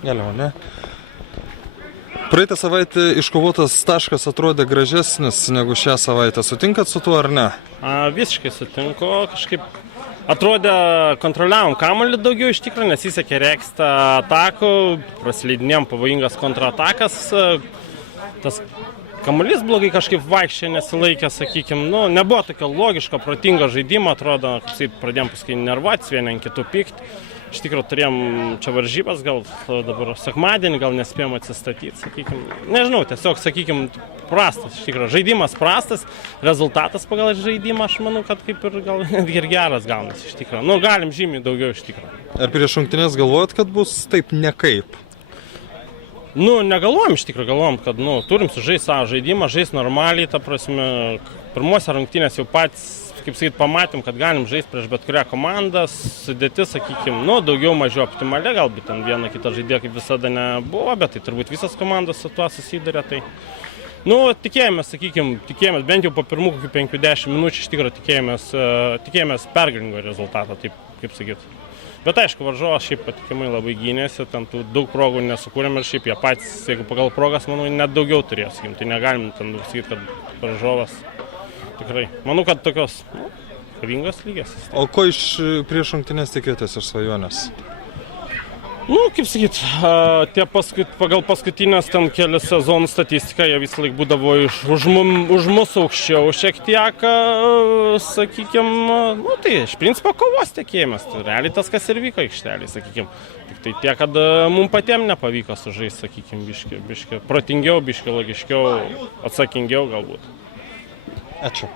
Galima, ne? Praeitą savaitę iškovotas taškas atrodė gražesnis negu šią savaitę. Sutinkat su tuo ar ne? Visiškai sutinku. Kažkaip atrodė, kontroliavom kamuolį daugiau iš tikrųjų, nesisekė reksta atakų, prasileidinėjom pavojingas kontratakas. Tas kamuolys blogai kažkaip vaikščiai nesilaikė, sakykime, nebuvo tokio logiško, protingo žaidimo, atrodo, pradėjom paskui nervuotis, vieni ant kitų pykti. Iš tikrųjų turėjom čia varžybas, gal dabar sekmadienį, gal nespėjom atsistatyti, sakykime. Nežinau, tiesiog, sakykime, prastas, iš tikrųjų. Žaidimas prastas, rezultatas pagal žaidimą, aš manau, kad kaip ir gal ir geras gaunasi, iš tikrųjų. Galim žymiai daugiau, iš tikrųjų. Ar prieš rungtynes galvojat, kad bus taip nekaip? Negalvojom, iš tikrųjų, galvojom, kad, turim sužaisti savo žaidimą, žaisti normaliai, ta prasme, pirmuose rungtynės jau patys, kaip sakyt, pamatėm, kad galim žaisti prieš bet kurią komandą, sudėtis, sakykime, daugiau mažiau optimaliai, galbūt ten vieną kitą žaidėją kaip visada nebuvo, bet tai turbūt visas komandos su tuo susidarė, tai, tikėjomės, sakykime, bent jau po pirmų kokių 5-10 minučių, iš tikrųjų, tikėjomės pergalingo rezultato, taip, kaip sakyt. Bet aišku, varžovas šiaip patikimai labai gynėsi, ten tų daug progų nesukūrėm ir šiaip jie patys, jeigu pagal progas, manau, net daugiau turėjo, sakykim, tai negalim ten sakyti, kad varžovas tikrai. Manau, kad tokios kovingos lygės. O ko iš prieš rungtynes tikėtės iš Svajonės? Kaip sakyt, pagal paskutinės ten kelias sezonų statistiką, jie visą laik būdavo už mus aukščiau šiek tiek, sakykime, tai iš principo kovos tikėjomės. Tai realiai tas, kas ir vyko aikštelėje, sakykime. Tik tai tiek, kad mums patiems nepavyko sužaisti, sakykime, biški protingiau, biški logiškiau, atsakingiau galbūt. Ačiū.